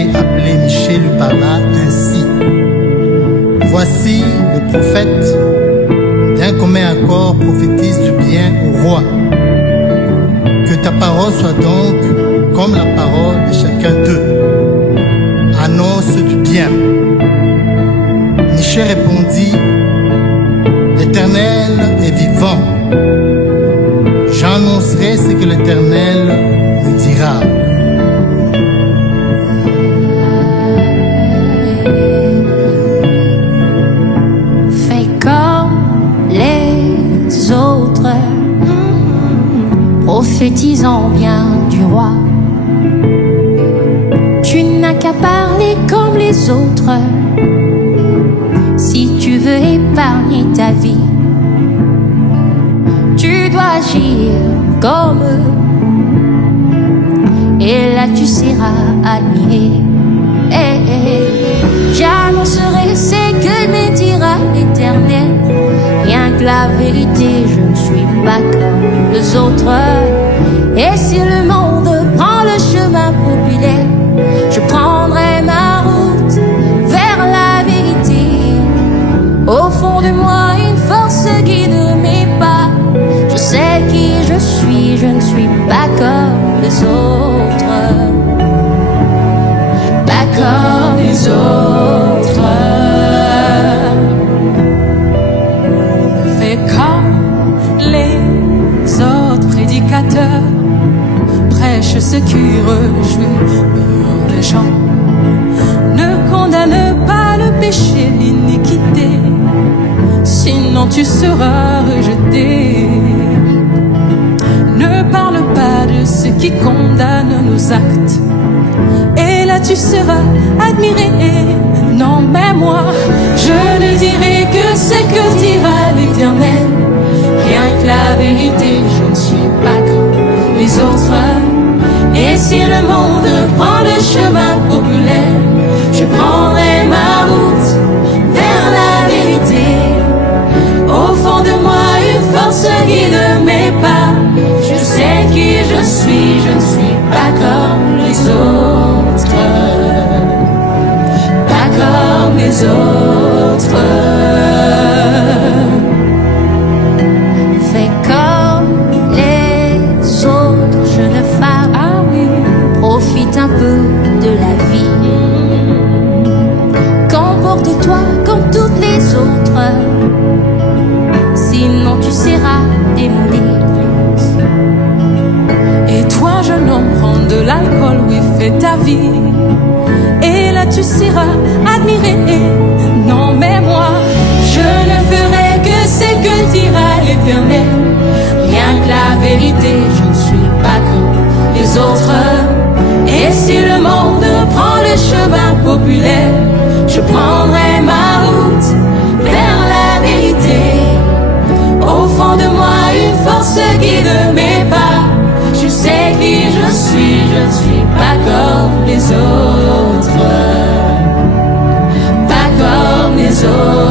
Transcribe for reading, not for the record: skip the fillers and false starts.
appelé Michée lui parla ainsi. Voici le prophète, d'un commun accord prophétise du bien au roi. Que ta parole soit donc comme la parole de chacun d'eux. Annonce du bien. Michée répondit, l'Éternel est vivant. J'annoncerai ce que l'Éternel me dira. Fais comme les autres, prophétisant bien du roi. Tu n'as qu'à parler comme les autres, si tu veux épargner ta vie. Tu dois agir comme eux, et là tu seras admiré. J'annoncerai ce que me dira l'Éternel. Rien que la vérité, je ne suis pas comme les autres. Et si le monde prend le chemin populaire, je prendrai ma route vers la vérité. Au fond de moi, une force guide mes pas. Je sais qui je suis, je ne suis pas comme les autres. Pas comme les autres. Fais comme les autres prédicateurs, prêche ce qui réjouit les gens. Ne condamne pas le péché, l'iniquité, sinon tu seras rejeté. Ne parle pas de ce qui condamne nos actes, et là tu seras admiré. Non mais moi, je ne dirai que ce que dira l'Éternel. Rien que la vérité, je ne suis pas comme les autres. Et si le monde prend le chemin populaire, je prendrai ma route vers la vérité. Au fond de moi, une force guide mes pas. Je sais qui je suis, je ne suis pas comme les autres. Pas comme les autres. Fais comme les autres, jeune femme. Ah oui. Profite un peu de la vie. Comporte-toi comme toutes les autres, sinon tu seras démoli. Et toi, jeune homme, prends de l'alcool, oui, fais ta vie. Et là tu seras admiré. Non mais moi, je ne ferai que ce que dira l'Éternel. Rien que la vérité, je ne suis pas comme les autres. Et si le monde prend le chemin populaire, je prendrai ma route vers la vérité. Au fond de moi, une force guide mes pas. Je sais qui je suis, je ne suis pas comme les autres. Pas comme les autres.